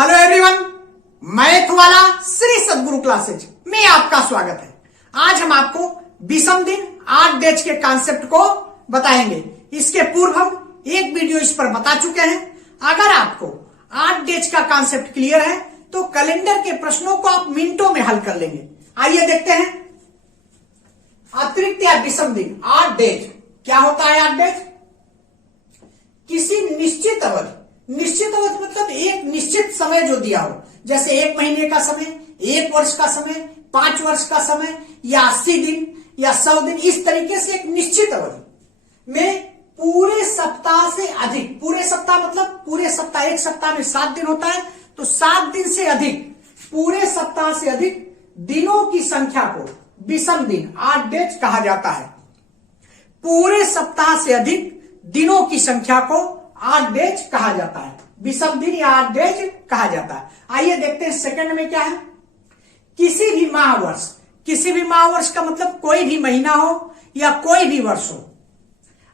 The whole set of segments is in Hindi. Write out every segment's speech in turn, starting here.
हेलो एवरीवन, मैथ वाला श्री सद्गुरु क्लासेज में आपका स्वागत है। आज हम आपको विषम दिन 8 डेज के कॉन्सेप्ट को बताएंगे। इसके पूर्व हम एक वीडियो इस पर बता चुके हैं। अगर आपको 8 डेज का कॉन्सेप्ट क्लियर है तो कैलेंडर के प्रश्नों को आप मिनटों में हल कर लेंगे। आइए देखते हैं अतिरिक्त या विषम दिन 8 डेज क्या होता है। 8 डेज किसी निश्चित अवधि मतलब एक निश्चित समय जो दिया हो, जैसे 1 महीने का समय, 1 वर्ष का समय, 5 वर्ष का समय या 80 दिन या 100 दिन, इस तरीके से एक निश्चित अवधि में पूरे सप्ताह से अधिक, पूरे सप्ताह मतलब पूरे सप्ताह, एक सप्ताह में 7 दिन होता है तो 7 दिन से अधिक, पूरे सप्ताह से अधिक दिनों की संख्या को विषम दिन 8 डेज कहा जाता है। पूरे सप्ताह से अधिक दिनों की संख्या को 8 डेज कहा जाता है, विषम दिन या 8 डेज कहा जाता है। आइए देखते हैं सेकंड में क्या है। किसी भी महावर्ष, किसी भी महावर्ष का मतलब कोई भी महीना हो या कोई भी वर्ष हो,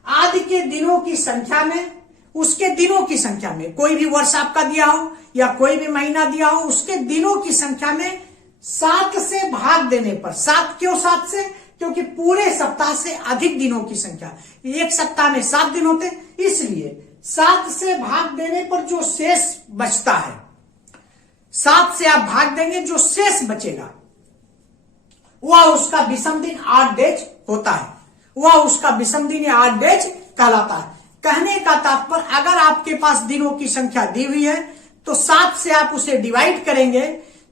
आदि के दिनों की संख्या में, उसके दिनों की संख्या में, कोई भी वर्ष आपका दिया हो या कोई भी महीना दिया हो, उसके दिनों की संख्या में 7 से भाग देने पर, 7 क्यों 7 से? क्योंकि पूरे सप्ताह से अधिक दिनों की संख्या, एक सप्ताह में 7 दिन होते, इसलिए 7 से भाग देने पर जो शेष बचता है, 7 से आप भाग देंगे, जो शेष बचेगा वह उसका विषम दिन 8 डेज होता है, वह उसका विषम दिन या 8 डेज कहलाता है। कहने का तात्पर्य, अगर आपके पास दिनों की संख्या दी हुई है तो 7 से आप उसे डिवाइड करेंगे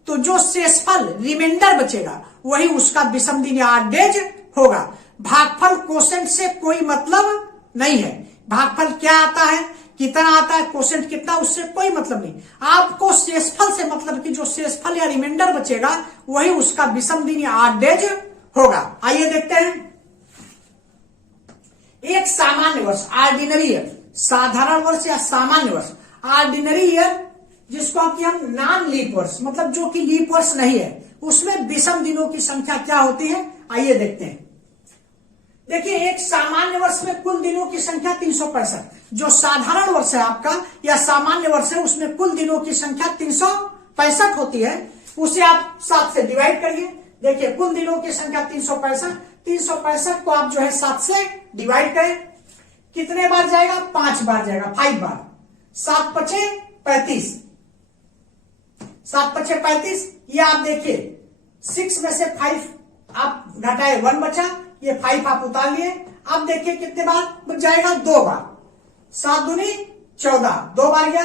तो जो शेषफल रिमाइंडर बचेगा वही उसका विषम दिन या 8 डेज होगा। भागफल कोशेंट से कोई मतलब नहीं है। भागफल क्या आता है, कितना आता है, कोशेंट कितना, उससे कोई मतलब नहीं। आपको शेषफल से मतलब कि जो शेषफल या रिमाइंडर बचेगा वही उसका विषम दिन या 8 डेज होगा। आइए देखते हैं एक सामान्य वर्ष, ऑर्डिनरी ईयर, साधारण वर्ष या सामान्य वर्ष, ऑर्डिनरी ईयर जिसको हम नॉन लीप वर्ष, मतलब जो कि लीप वर्ष नहीं है, उसमें विषम दिनों की संख्या क्या होती है। आइए देखते हैं। देखिए, एक सामान्य वर्ष में कुल दिनों की संख्या 365, जो साधारण वर्ष है आपका या सामान्य वर्ष है उसमें कुल दिनों की संख्या 365 होती है। उसे आप 7 से डिवाइड करिए। देखिए, कुल दिनों की संख्या 365 को आप जो है 7 से डिवाइड करें, कितने बार जाएगा, 5 बार जाएगा, 5 बार। 7 पचे 35, 7 पचे 35। ये आप देखिए 6 में से 5 आप घटाए, 1 बचा, ये 5 आप उतार लिए। अब देखिए कितने बार जाएगा, 2 बार। 7 दूनी 14, 2 बार गया,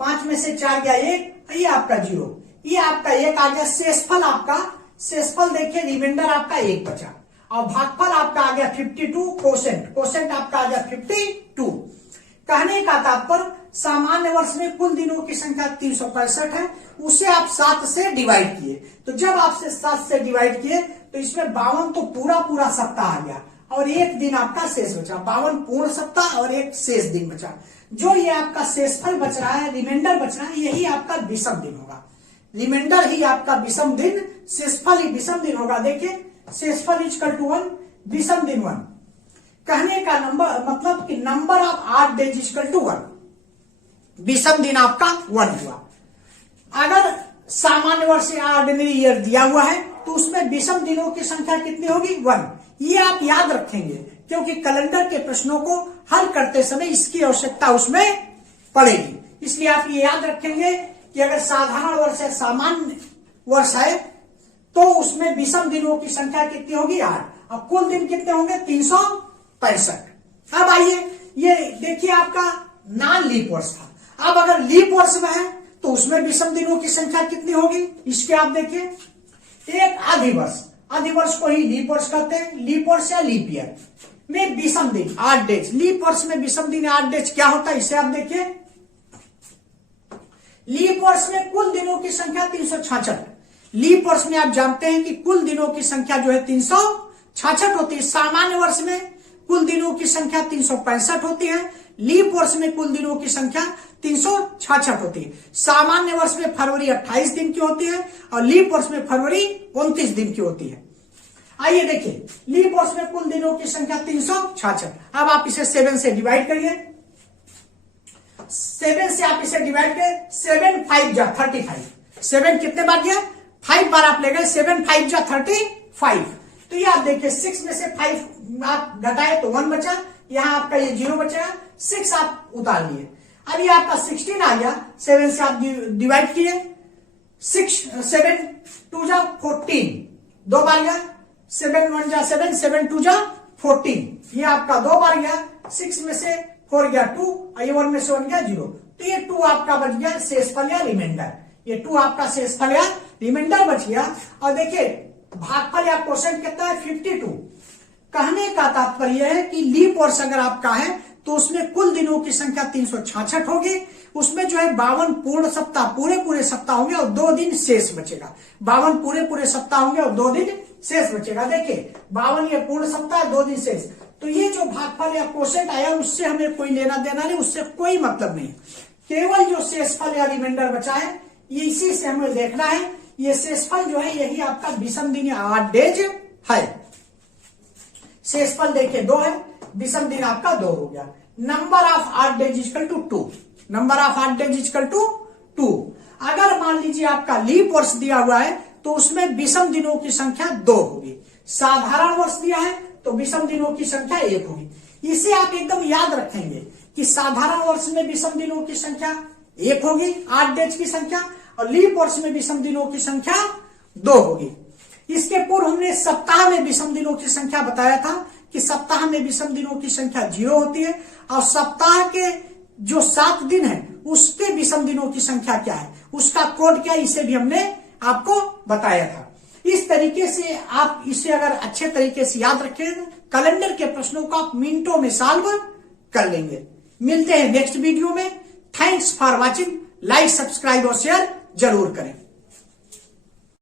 5 में से 4 गया 1, ये आपका 0, ये आपका 1 आ गया। शेषफल आपका, शेषफल देखिए रिमाइंडर आपका 1 बचा और भागफल आपका आ गया 52, कोशेंट आपका आ गया 52। कहने का तात्पर्य, सामान्य वर्ष में कुल दिनों की संख्या 365 है, उसे आप 7 से डिवाइड किए, तो जब आपसे 7 से डिवाइड किए तो इसमें 52 तो पूरा सप्ताह आ गया और 1 दिन आपका शेष बचा। 52 पूर्ण सप्ताह और 1 शेष दिन बचा। जो ये आपका शेषफल बच रहा है, रिमाइंडर बच रहा है, यही आपका विषम दिन होगा। रिमाइंडर ही आपका विषम दिन, शेषफल ही विषम दिन होगा। देखिए, शेषफल इक्वल टू 1, विषम दिन 1। कहने का नंबर मतलब कि number of 8 days equal to 1, विषम दिन आपका 1 हुआ। अगर सामान्य वर्ष या ऑर्डिनरी ईयर दिया हुआ है तो उसमें विषम दिनों की संख्या कितनी होगी, 1। ये आप याद रखेंगे क्योंकि कैलेंडर के प्रश्नों को हल करते समय इसकी आवश्यकता उसमें पड़ेगी। इसलिए आप ये याद रखेंगे कि अगर साधारण वर्ष है, सामान्य वर्ष है, तो उसमें विषम दिनों की संख्या कितनी होगी, 8। अब कुल दिन कितने होंगे, 365। अब आइए, ये देखिए आपका नॉन लीप वर्ष था। अब अगर लीप वर्ष में है तो उसमें विषम दिनों की संख्या कितनी होगी, इसके आप देखिए। एक अधिवर्ष को ही लीप वर्ष कहते हैं। लीप वर्ष या लीप ईयर में विषम दिन 8 डेज, लीप वर्ष में विषम दिन 8 डेज क्या होता है, इसे आप देखिए। लीप वर्ष में कुल दिनों की संख्या 366। लीप वर्ष में आप जानते हैं कि कुल दिनों की संख्या जो है 366 होती है। सामान्य वर्ष में कुल दिनों की संख्या 365 होती है, लीप वर्ष में कुल दिनों की संख्या 366 होती है। सामान्य वर्ष में फरवरी 28 दिन की होती है और लीप वर्ष में फरवरी 29 दिन की होती है। आइए देखिए, लीप वर्ष में कुल दिनों की संख्या 366। अब आप इसे 7 से डिवाइड करिए 7 से आप इसे डिवाइड करें, 7 5 जा 35, 7 कितने बार गया, 5 बार आप ले गए, 7 5 जा 35। तो ये आप देखिए 6 में से 5 आप घटाए तो 1 बचा, यहां आपका ये 0 बचेगा, 6 आप उतार लिए। अब ये आपका 16 आ गया, 7 से आप डिवाइड किए, 7 2 जा 14, 2 बार गया, 7 1 जा 7, 7 2 जा 14, ये आपका 2 बार गया, 6 में से 4 गया 2, और ये 1 में से 1 गया 0, तो ये 2 आपका बच गया शेषफल या रिमाइंडर, ये 2 आपका शेषफल या रिमाइंडर बच गया। और देखिए भागफल या क्वोशिएंट कितना है, 52। कहने का तात्पर्य है कि लीप वर्ष अगर आपका है तो उसमें कुल दिनों की संख्या 366 होगी, उसमें जो है 52 पूर्ण सप्ताह पूरे सप्ताह होंगे और 2 दिन शेष बचेगा, 52 पूरे सप्ताह होंगे और 2 दिन शेष बचेगा। देखिए 52 ये पूर्ण सप्ताह, 2 दिन शेष, तो ये जो भागफल या क्वोशिएंट आया उससे हमें कोई लेना देना नहीं, उससे कोई मतलब नहीं, केवल जो शेषफल या रिमाइंडर बचा है इसी से हमें देखना है। ये शेषफल जो है यही आपका विषम दिन या 8 डेज है। शेषफल देखिए 2 है, विषम दिन आपका 2 हो गया। Number of 8 days equal to 2, number of 8 days equal to 2। अगर मान लीजिए आपका लीप वर्ष दिया हुआ है तो उसमें विषम दिनों की संख्या 2 होगी, साधारण वर्ष दिया है तो विषम दिनों की संख्या 1 होगी। इसे आप एकदम याद रखेंगे कि साधारण वर्ष में विषम दिनों की संख्या 1 होगी, 8 डेज की संख्या, और लीप वर्ष में विषम दिनों की संख्या 2 होगी। इसके पूर्व हमने सप्ताह में विषम दिनों की संख्या बताया था कि सप्ताह में विषम दिनों की संख्या 0 होती है, और सप्ताह के जो 7 दिन है उसके विषम दिनों की संख्या क्या है, उसका कोड क्या है, इसे भी हमने आपको बताया था। इस तरीके से आप इसे अगर अच्छे तरीके से याद रखें, कैलेंडर के प्रश्नों को आप मिनटों में सॉल्व कर लेंगे। मिलते हैं नेक्स्ट वीडियो में। Thanks for watching, like subscribe और शेयर जरूर करें।